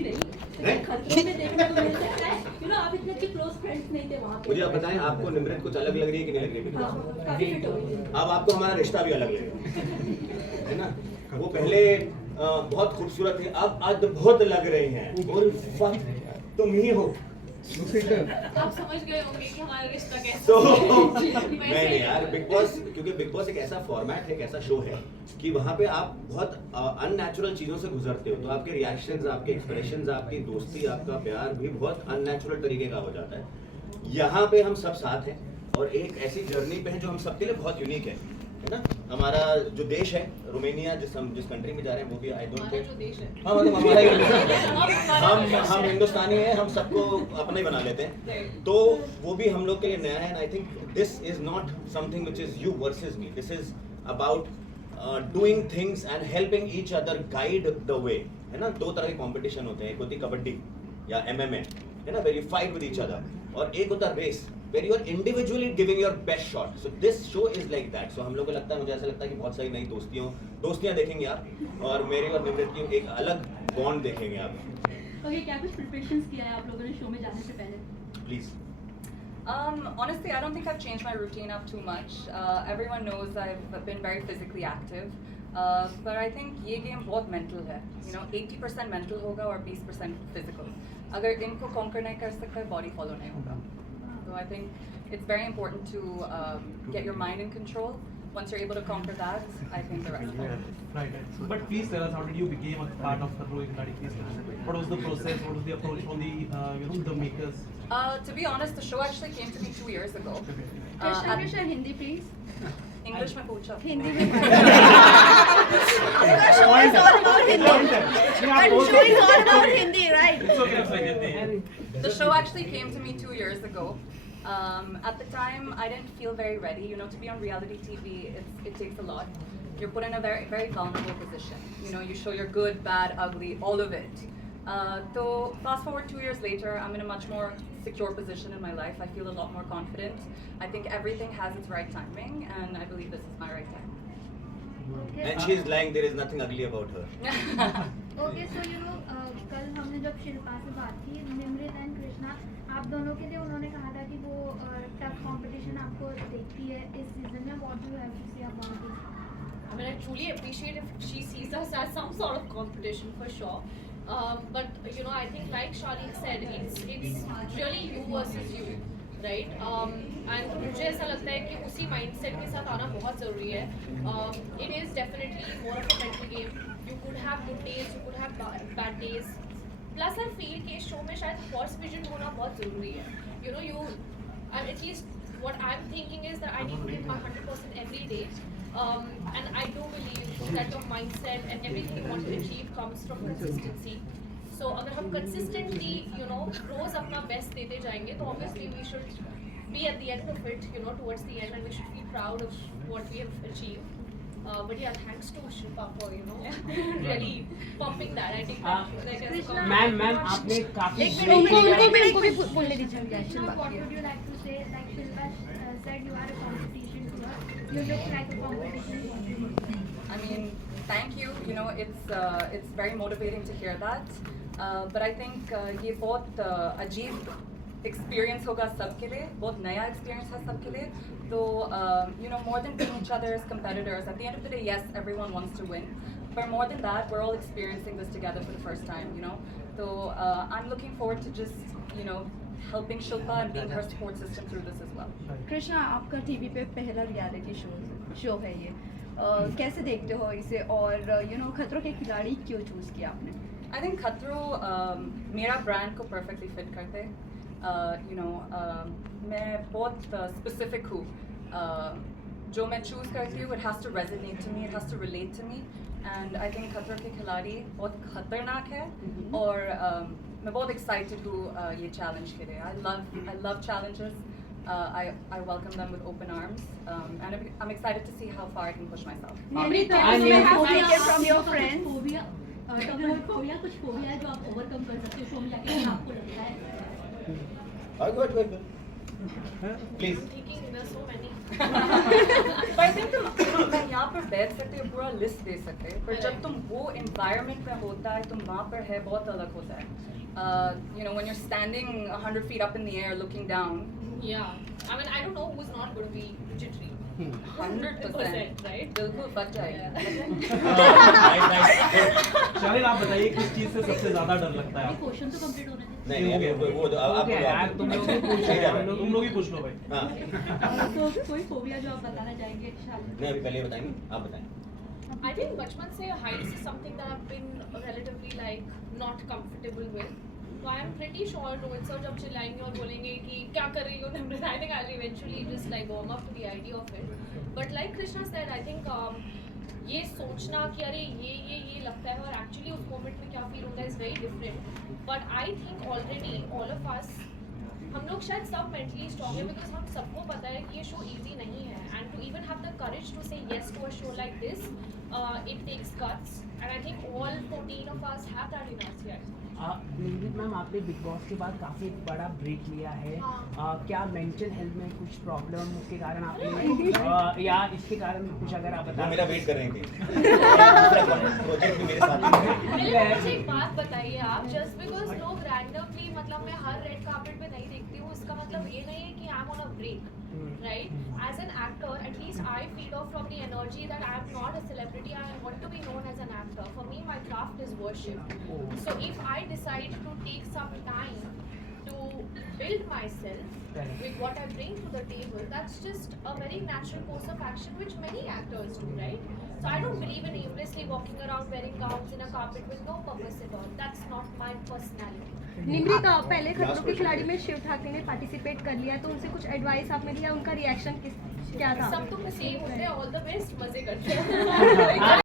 देखी नहीं, खतरों में देखने को मिल सकता है। आप इतने अच्छे क्लोज फ्रेंड्स नहीं थे वहाँ पे। मुझे आप बताएं, आपको निमृत कुछ अलग लग रही है कि नहीं लग रही है? हाँ, काफी फिट हो गई थी। अब आपको हमारा रिश्ता भी अलग लगेगा, है ना? वो पहले बहुत खूबसूरत थे, अब अद्भुत लग रही हैं। उल्फत तुम ही हो। आप समझ गए होंगे कि हमारा रिश्ता कैसा तो है। नहीं यार, बिग बॉस, क्योंकि बिग बॉस एक ऐसा फॉर्मेट है, एक ऐसा शो है कि वहाँ पे आप बहुत अननेचुरल चीज़ों से गुजरते हो, तो आपके रिएक्शंस, आपके एक्सप्रेशंस, आपकी दोस्ती, आपका प्यार भी बहुत अननेचुरल तरीके का हो जाता है। यहाँ पे हम सब साथ हैं और एक ऐसी जर्नी पे हैं जो हम सबके लिए बहुत यूनिक है ना? हमारा जो देश है रोमेनिया, जिस कंट्री में जा रहे हैं, वो भी आई डोंट हमारा जो देश है, हाँ मतलब हमारा हम हिंदुस्तानी हैं, हम सबको अपना ही बना लेते हैं, तो वो भी हम लोग के लिए नया है। And I think this is not something which is you versus me, this is about doing things and helping each other guide the way, है ना? दो तरह के कंपटीशन होते हैं, एक होती कबड्डी या MMA, है ना, where you fight with each other, और एक होता race where you are individually giving your best shot. So this show is like that. So हम लोग को लगता है, मुझे ऐसा लगता है कि बहुत सारी नई दोस्तियाँ देखेंगे आप, और मेरी और निमृत की एक अलग बॉन्ड देखेंगे आप। ओके, क्या कुछ प्रिपरेशंस किया है आप लोगों ने शो में जाने से पहले? Please. Honestly, I don't think I've changed my routine up too much. Everyone knows I've been very physically active. But I think ये game बहुत mental है. 80% mental होगा और 20% physical. अगर इनको conquer नहीं कर सकते, body follow नहीं होगा. So I think it's very important to get your mind in control. Once you're able to conquer that, I think the rest will. Right. But please tell us, how did you become a part of Khatro Ke Khiladi? Please tell us. What was the process? What was the approach from the the makers? To be honest, the show actually came to me 2 years ago. Krishna Hindi please. English में पूछा। हिंदी में। Show is all about Hindi, right? It's okay, it's like that. The show actually came to me 2 years ago. At the time, I didn't feel very ready. To be on reality TV, it takes a lot. You're put in a very, very vulnerable position. You show your good, bad, ugly, all of it. So fast forward 2 years later, I'm in a much more secure position in my life. I feel a lot more confident. I think everything has its right timing, and I believe this is my right time. And she is lying. There is nothing ugly about her. Okay, so कल हमने जब शिल्पा से बात की, Nimrit and Krishna, आप दोनों के लिए उन्होंने कहा था कि वो टफ कंपटीशन आपको देखती है इस सीजन में. What do you have to say about this? I mean, I truly appreciate if she sees us as some sort of competition for sure. But I think like Charlene said, it's really you versus you, right? And मुझे ऐसा लगता है कि उसी mindset के साथ आना बहुत ज़रूरी है. It is definitely more of a mental game. You could have good days, you could have bad days. Plus I feel कि इस show में शायद horse vision होना बहुत ज़रूरी है. And at least what I'm thinking is that I need to give my 100% every day. And I do believe that your mindset and everything you want to achieve comes from consistency. So अगर हम consistently, रोज अपना best देते जाएंगे, तो obviously we should be at the end of it, towards the end, and we should be proud of what we have achieved. But yeah, thanks to Shilpa for really pumping that. I think that ma'am आपने काफी उनको भी बोलने दीजिए. What would you like to say? Like Shilpa said, you are a competition to her. You look like a competition. I mean, thank you. It's very motivating to hear that. But I think ये बहुत अजीब experience होगा सबके लिए, बहुत नया experience है सबके लिए. So, more than being each other's competitors, at the end of the day, yes, everyone wants to win. But more than that, we're all experiencing this together for the first time, So, I'm looking forward to just, helping Shilpa and being her support system through this as well. Krishna, आपका TV पे पहला reality show है ये. कैसे देखते हो इसे, और खतरों के खिलाड़ी क्यों चूज किया आपने? I think खतरों मेरा ब्रांड को perfectly fit करते. मैं बहुत specific हूँ. जो मैं choose करती हूँ, it has to resonate to me, it has to relate to me, and I think खतरों के खिलाड़ी बहुत खतरनाक है, और मैं बहुत excited हूँ ये challenge के लिए. I love challenges. I welcome them with open arms, and I'm excited to see how far I can push myself. From your friends. Phobia, कुछ phobia है जो आप overcome कर सकते हो शो में जाके, आपको लगता है? Go. Please I'm thinking there are so many. But I think मैं यहाँ पर बैठ सकते हैं, पूरा लिस्ट दे सकते हैं, पर जब तुम वो environment में होता है, तुम वहाँ पर है, बहुत अलग होता है. You know, when you're standing 100 feet up in the air looking down, Yeah. I mean, I don't know who's not going to be jittery. 100%, right? बिल्कुल फट जाएगी. शालिन आप बताइए किस चीज से सबसे ज्यादा डर लगता है आपको? क्वेश्चन तो कंप्लीट होने दे। नहीं नहीं वो आप यार तुम लोग ही पूछ रहे हो, तुम लोग ही पूछ लो भाई. हाँ तो कोई फोबिया जो आप बताना चाहेंगे शालिन? नहीं अभी पहले बताएंगे, आप बताएं. I think बचपन से heights is something that I've been relatively like not comfortable with. So I'm pretty sure Rohit sir जब चिल्लाएंगे और बोलेंगे कि क्या कर रही हो निम्रता, I think I'll eventually just like warm up to the idea of it. But like Krishna said, I think ये सोचना कि अरे ये लगता है और actually उस moment में क्या feel होता है is very different. But I think already all of us हम लोग शायद सब मेंटली स्ट्रॉन्ग है बिकॉज हम सबको पता है कि ये शो इजी नहीं है and to even have the courage to say yes to a show like this it takes guts and I think all 14 of us have that in us here. Nimrit ma'am आपने Bigg Boss के बाद काफ़ी बड़ा break लिया है. क्या mental health में कुछ प्रॉब्लम के कारण आपने या इसके कारण कुछ अगर आप वो बता मेरा वेट कर रही थी. प्रोजेक्ट भी मेरे साथ ही है. मुझे एक बात बताइए आप, जस्ट बिकॉज लोग रैंडमली मतलब मैं हर रेड कार्पेट पे नहीं देखती हूँ इसका मतलब ये नहीं है कि I am on a break, right? As an actor, at least I feed off from the energy that I am not a celebrity. I want to be known as an actor. For me, my craft is worship. So if I decide to take some time to build myself with what I bring to the table, that's just a very natural course of action which many actors do, right? So I don't believe in aimlessly walking around wearing gowns in a carpet with no purpose at all. That's not my personality. Nimrit पहले खतरों के खिलाड़ी में शिव ठाकरे ने participate कर लिया, तो उनसे कुछ एडवाइस आपने लिया, उनका रिएक्शन क्या था? सब तो सेम होते हैं. ऑल द बेस्ट, मजे करते हैं.